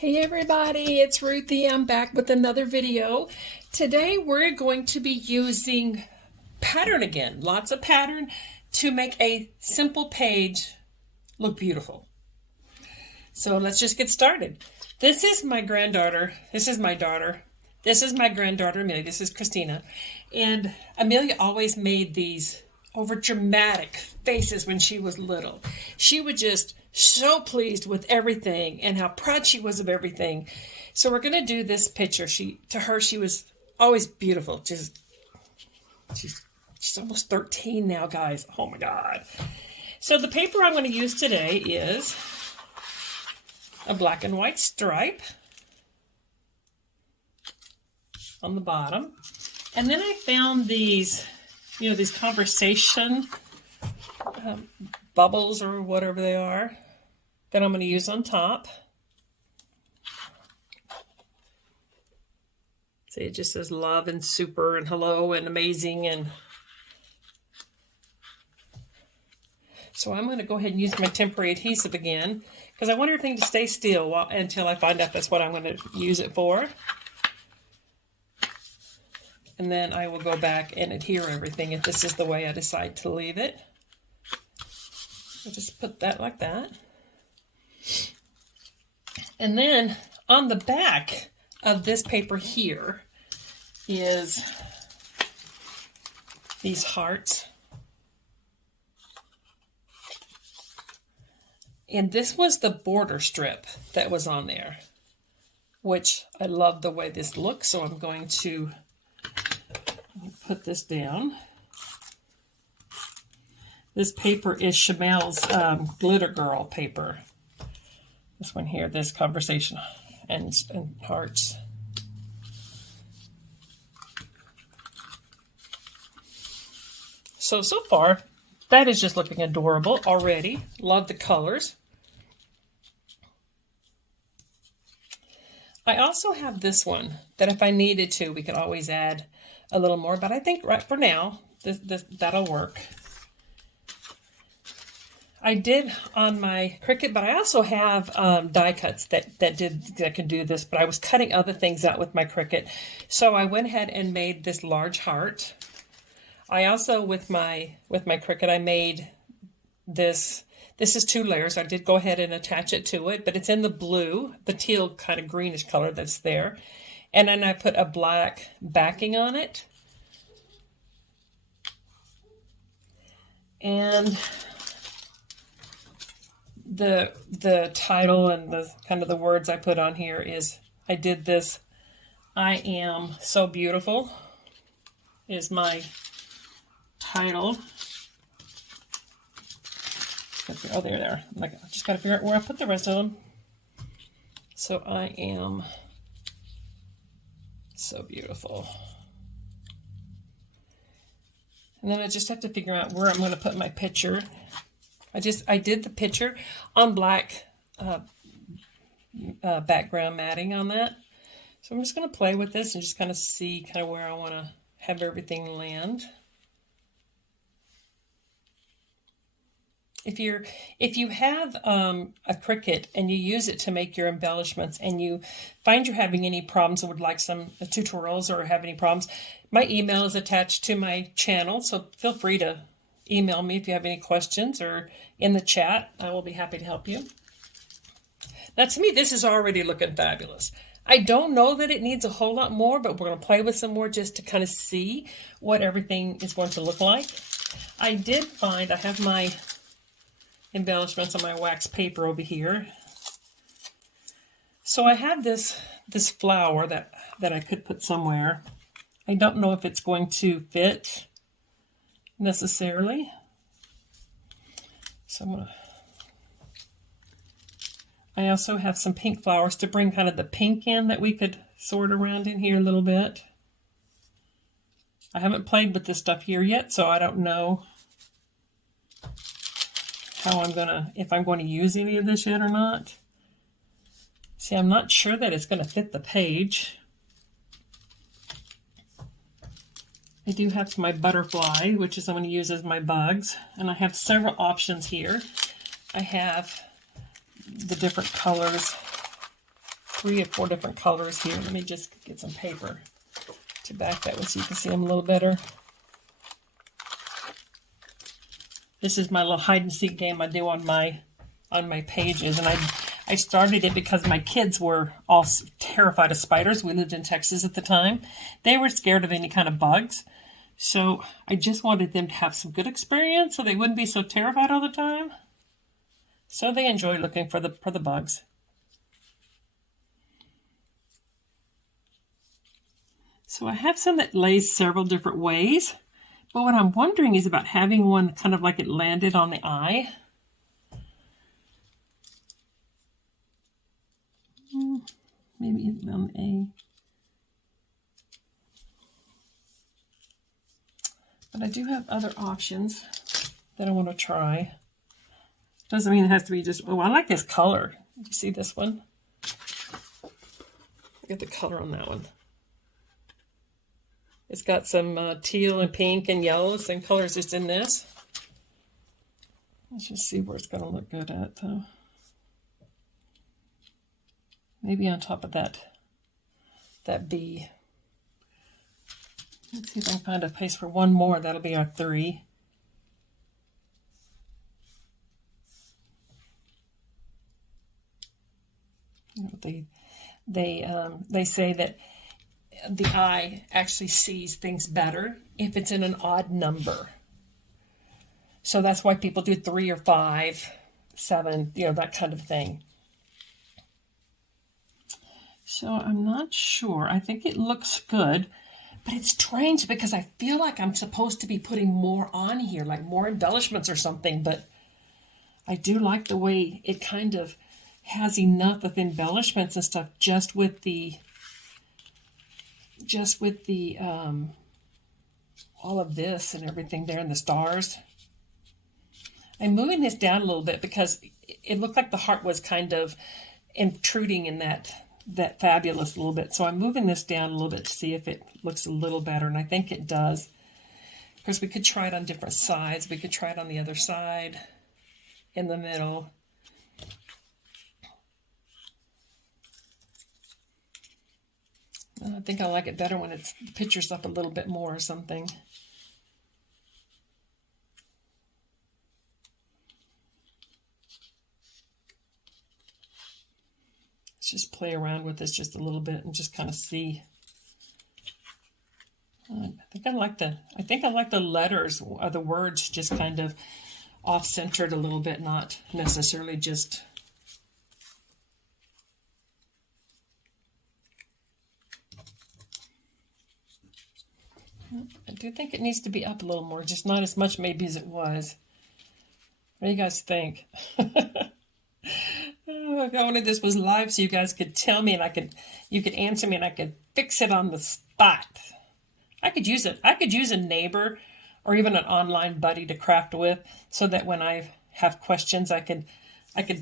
Hey everybody, it's Ruthie. I'm back with another video. Today we're going to be using pattern again, lots of pattern to make a simple page look beautiful. So let's just get started. This is my granddaughter. This is my daughter. This is my granddaughter Amelia. This is Christina. And Amelia always made these over dramatic faces when she was little. She would just so pleased with everything and how proud she was of everything. So we're going to do this picture. To her, she was always beautiful. She's almost 13 now, guys. Oh my God. So the paper I'm going to use today is a black and white stripe on the bottom. And then I found these, these conversation bubbles or whatever they are that I'm going to use on top. See, it just says love and super and hello and amazing. And so I'm going to go ahead and use my temporary adhesive again because I want everything to stay still until I find out that's what I'm going to use it for. And then I will go back and adhere everything if this is the way I decide to leave it. I'll just put that like that. And then on the back of this paper here is these hearts. And this was the border strip that was on there, which I love the way this looks. So I'm going to put this down. This paper is Chamel's Glitter Girl paper. This one here, this conversation and hearts. So far, that is just looking adorable already. Love the colors. I also have this one that if I needed to, we could always add a little more, but I think right for now, that'll work. I did on my Cricut, but I also have die cuts that can do this, but I was cutting other things out with my Cricut. So I went ahead and made this large heart. I also, with my Cricut, I made this. This is 2 layers. I did go ahead and attach it to it, but it's in the blue, the teal kind of greenish color that's there. And then I put a black backing on it. And the title and the kind of the words I put on here is, I did this, I am so beautiful is my title. Oh, there. I just got to figure out where I put the rest of them. So I am so beautiful. And then I just have to figure out where I'm going to put my picture. I did the picture on black background matting on that. So I'm just going to play with this and just kind of see kind of where I want to have everything land. If you have a Cricut and you use it to make your embellishments and you find you're having any problems or would like some tutorials or have any problems, my email is attached to my channel, so feel free to email me if you have any questions or in the chat. I will be happy to help you. Now, to me, this is already looking fabulous. I don't know that it needs a whole lot more, but we're going to play with some more just to kind of see what everything is going to look like. I did find I have my embellishments on my wax paper over here. So I have this flower that I could put somewhere. I don't know if it's going to fit necessarily. So I also have some pink flowers to bring kind of the pink in that we could sort around in here a little bit. I haven't played with this stuff here yet, so I don't know how if I'm going to use any of this yet or not. See, I'm not sure that it's going to fit the page. I do have my butterfly, which is I'm going to use as my bugs, and I have several options here. I have the different colors 3 or 4 different colors here. Let me just get some paper to back that with so you can see them a little better. This is my little hide and seek game I do on my pages, and I started it because my kids were all terrified of spiders. We lived in Texas at the time. They were scared of any kind of bugs. So I just wanted them to have some good experience so they wouldn't be so terrified all the time. So they enjoy looking for the bugs. So I have some that lays several different ways. But what I'm wondering is about having one kind of like it landed on the eye. Maybe on A. But I do have other options that I want to try. Doesn't mean it has to be just, oh, I like this color. Did you see this one? Look at the color on that one. It's got some teal and pink and yellow, same colors as in this. Let's just see where it's going to look good at, though. Maybe on top of that B. Let's see if I can find a place for one more. That'll be our 3. You know, they say that the eye actually sees things better if it's in an odd number. So that's why people do 3 or 5, 7, you know, that kind of thing. So I'm not sure. I think it looks good, but it's strange because I feel like I'm supposed to be putting more on here, like more embellishments or something, but I do like the way it kind of has enough of embellishments and stuff just with the all of this and everything there and the stars. I'm moving this down a little bit because it looked like the heart was kind of intruding in that fabulous a little bit. So I'm moving this down a little bit to see if it looks a little better, and I think it does. Because we could try it on different sides. We could try it on the other side, in the middle. I think I like it better when the picture's up a little bit more or something. Let's just play around with this just a little bit and just kind of see. I think I like the letters or the words just kind of off-centered a little bit, not necessarily just. I do think it needs to be up a little more, just not as much maybe as it was. What do you guys think? If only this was live so you guys could tell me and you could answer me and I could fix it on the spot. I could use it. I could use a neighbor or even an online buddy to craft with so that when I have questions I could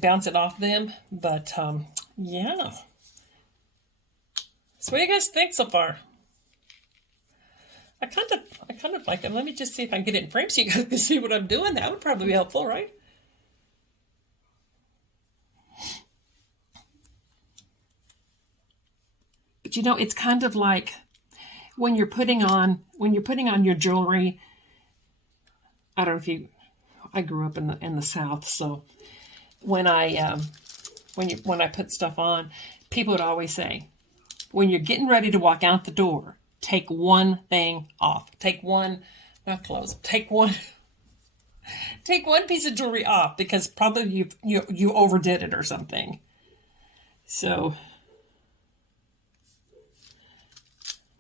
bounce it off them. But yeah. So what do you guys think so far? I kind of like it. Let me just see if I can get it in frame so you guys can see what I'm doing. That would probably be helpful, right? But you know, it's kind of like when you're putting on your jewelry. I don't know if I grew up in the South, so when I put stuff on, people would always say, when you're getting ready to walk out the door, take one thing off. Take one, not clothes. Take one piece of jewelry off because probably you overdid it or something. So,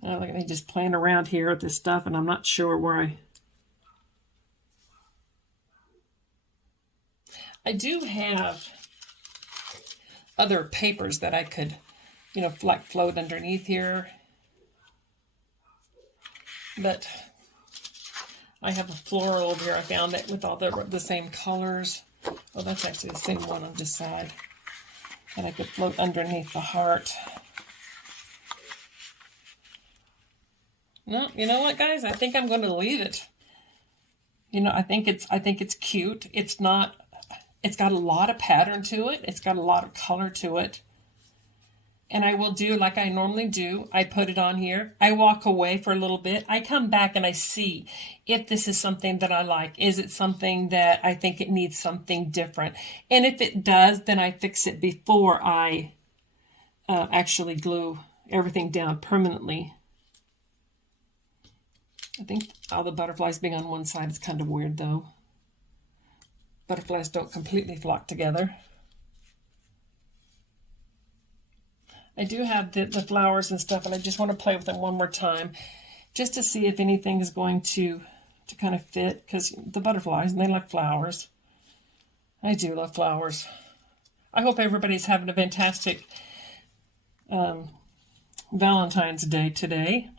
look at me just playing around here with this stuff, and I'm not sure where I do have other papers that I could, like float underneath here. But I have a floral over here. I found it with all the same colors. Oh, that's actually the same one on this side. And I could float underneath the heart. No, you know what, guys? I think I'm going to leave it. I think it's cute. It's got a lot of pattern to it. It's got a lot of color to it. and I will do like I normally do. I put it on here. I walk away for a little bit. I come back and I see if this is something that I like. Is it something that I think it needs something different? And if it does, then I fix it before I actually glue everything down permanently. I think all the butterflies being on one side is kind of weird though. Butterflies don't completely flock together. I do have the flowers and stuff, and I just want to play with them one more time just to see if anything is going to kind of fit, because the butterflies, and they like flowers. I do love flowers. I hope everybody's having a fantastic Valentine's Day today.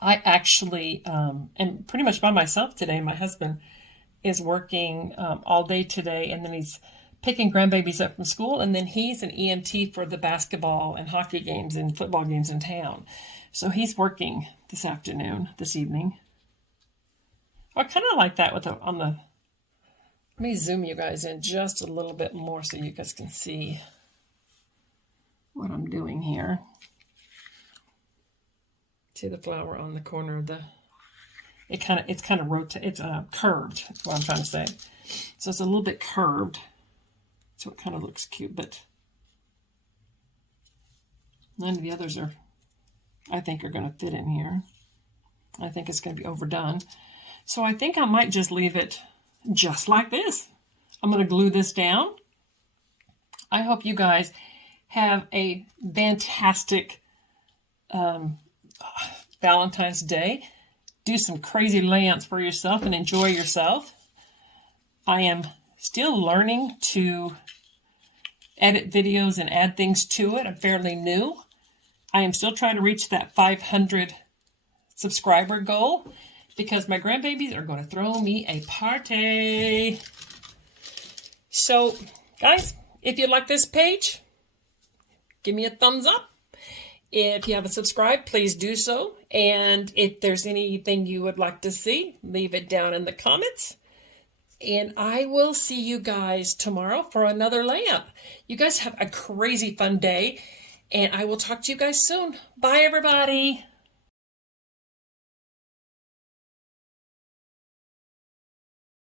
I actually am pretty much by myself today. My husband is working all day today, and then he's picking grandbabies up from school, and then he's an EMT for the basketball and hockey games and football games in town. So he's working this evening. I kind of like that with let me zoom you guys in just a little bit more so you guys can see what I'm doing here. See the flower on the corner of it's curved, is what I'm trying to say. So it's a little bit curved. So it kind of looks cute, but none of the others I think are going to fit in here. I think it's going to be overdone. So I think I might just leave it just like this. I'm going to glue this down. I hope you guys have a fantastic Valentine's Day. Do some crazy layouts for yourself and enjoy yourself. I am still learning to edit videos and add things to it. I'm fairly new. I am still trying to reach that 500 subscriber goal because my grandbabies are going to throw me a party. So, guys, if you like this page, give me a thumbs up. If you haven't subscribed, please do so. And if there's anything you would like to see, leave it down in the comments. And I will see you guys tomorrow for another layup. You guys have a crazy fun day, and I will talk to you guys soon. Bye, everybody.